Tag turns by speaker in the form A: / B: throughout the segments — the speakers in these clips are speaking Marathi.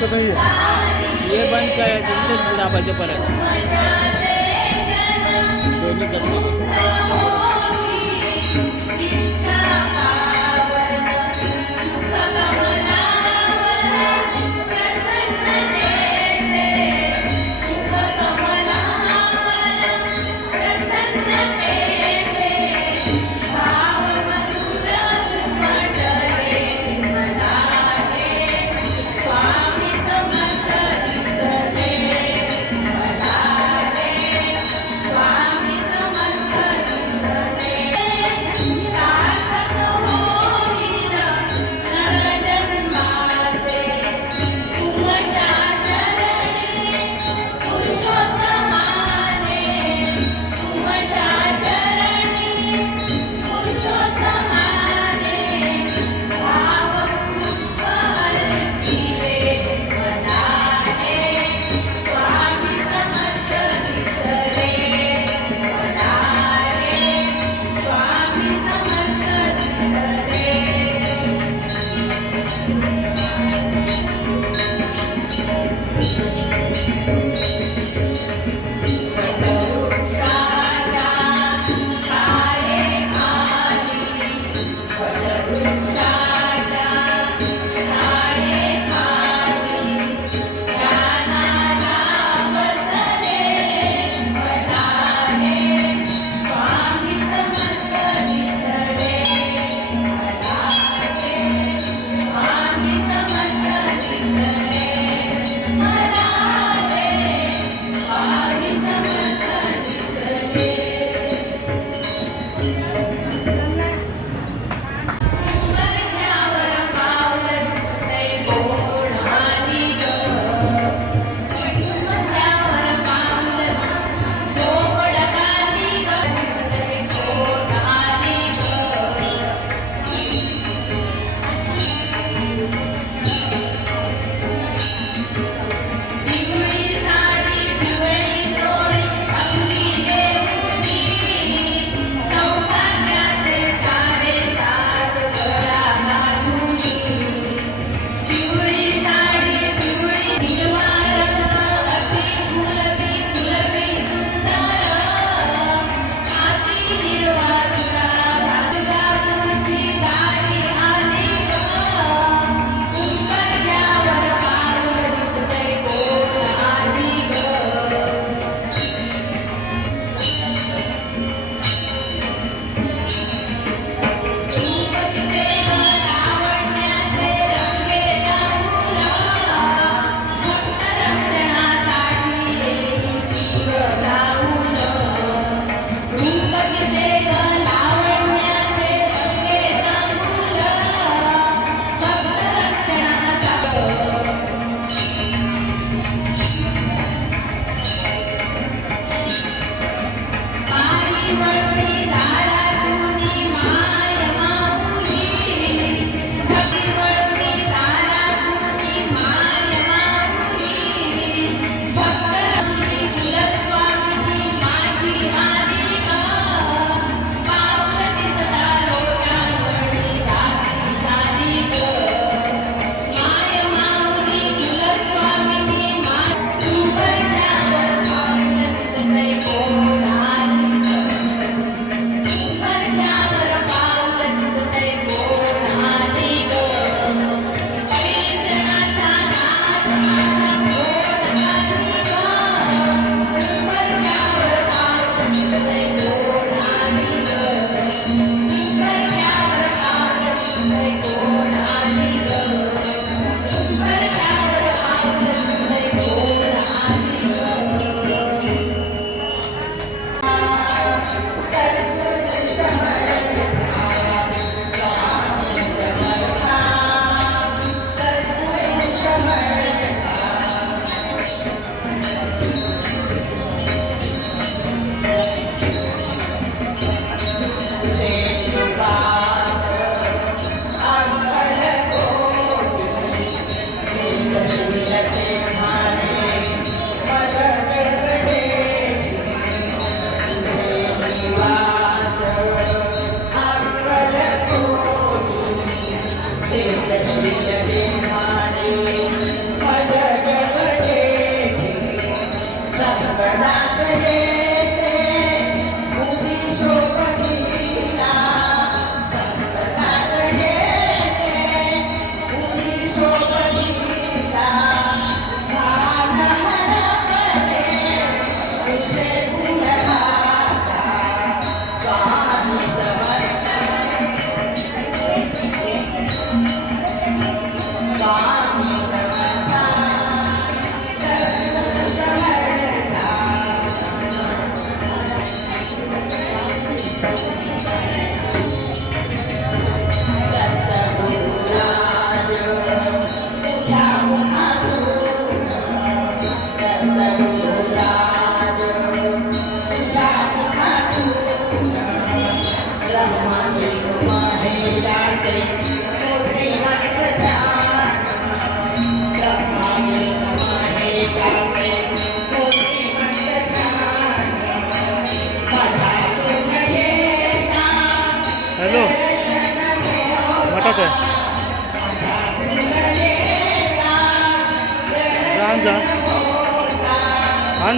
A: बंद करता येईल हे बंद करायचं दाबायचं परत. दोन्ही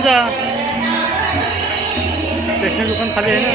B: जा स्टेशनरी दुकान खाली आहे ना.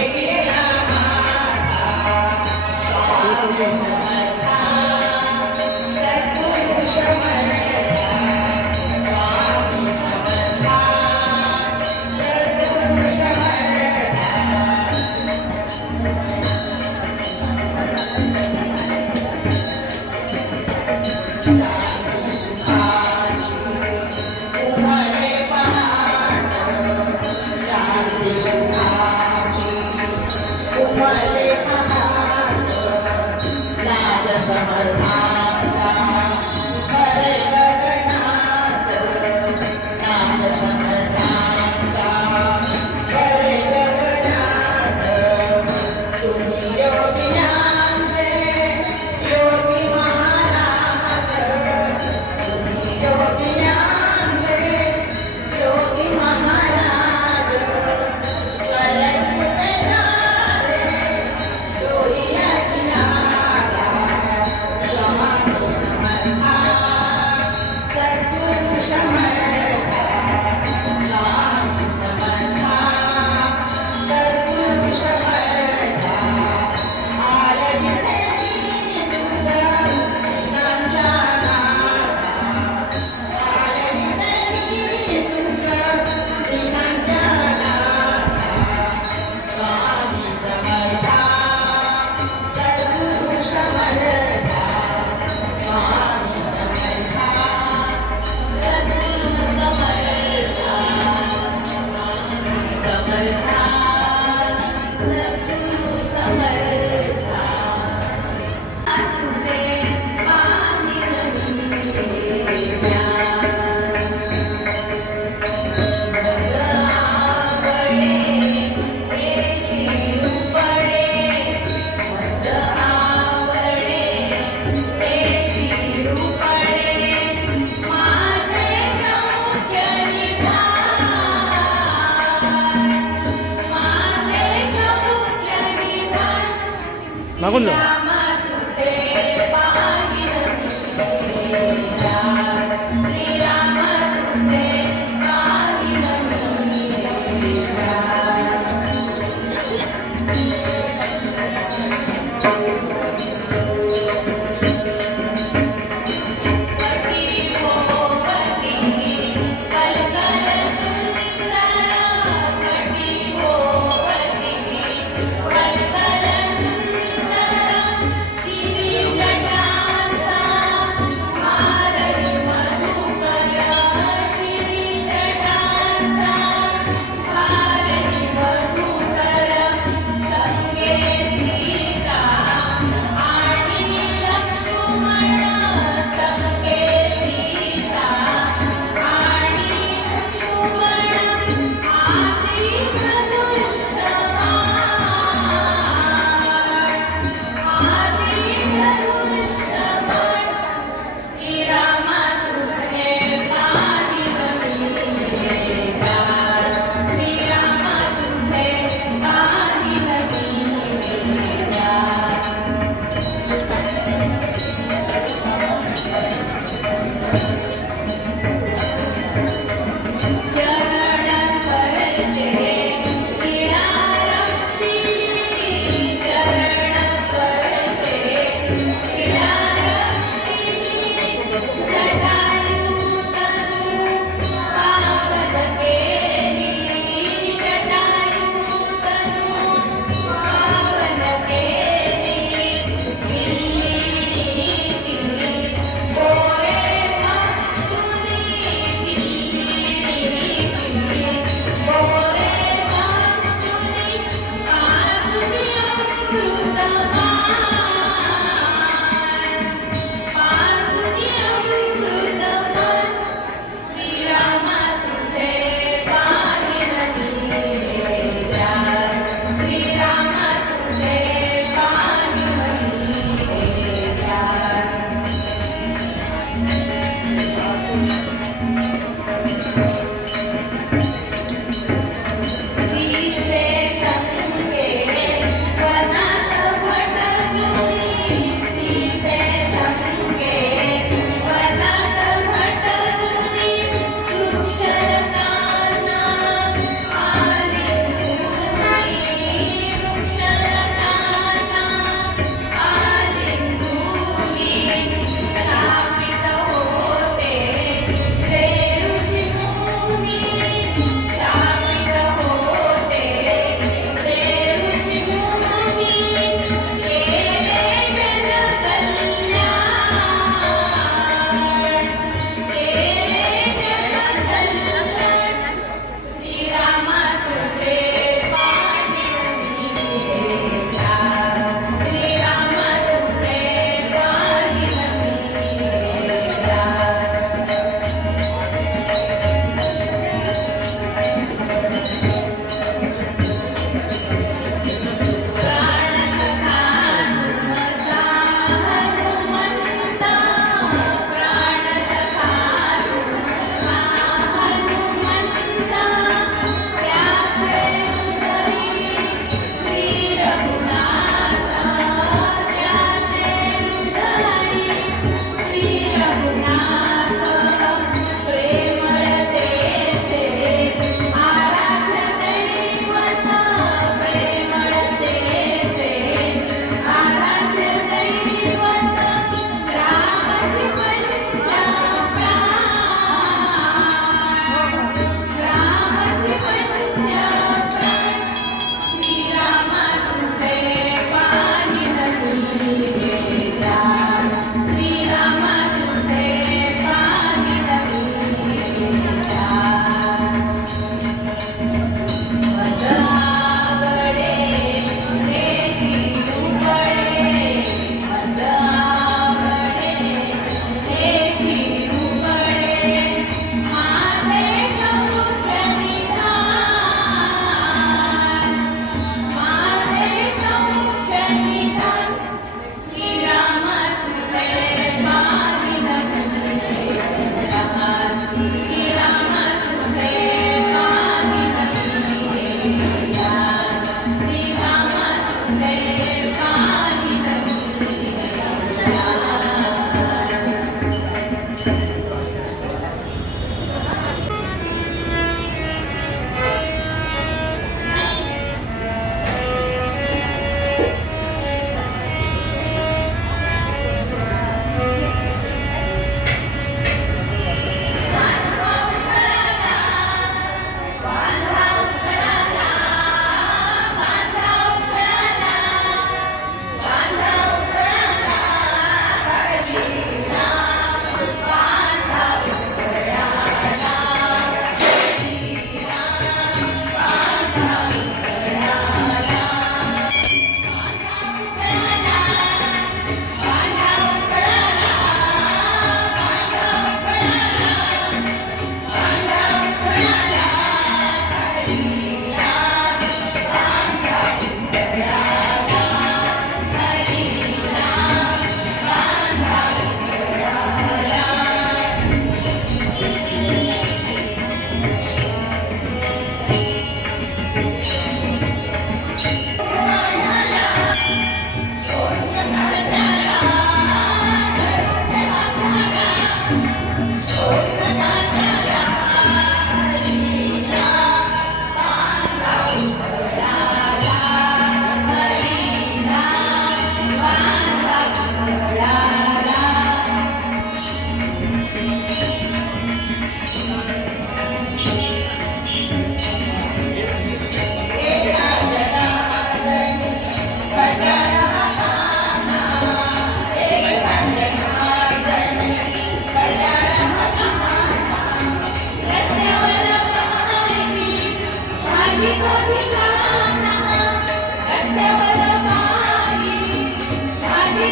B: मागून जा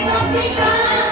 A: Africa.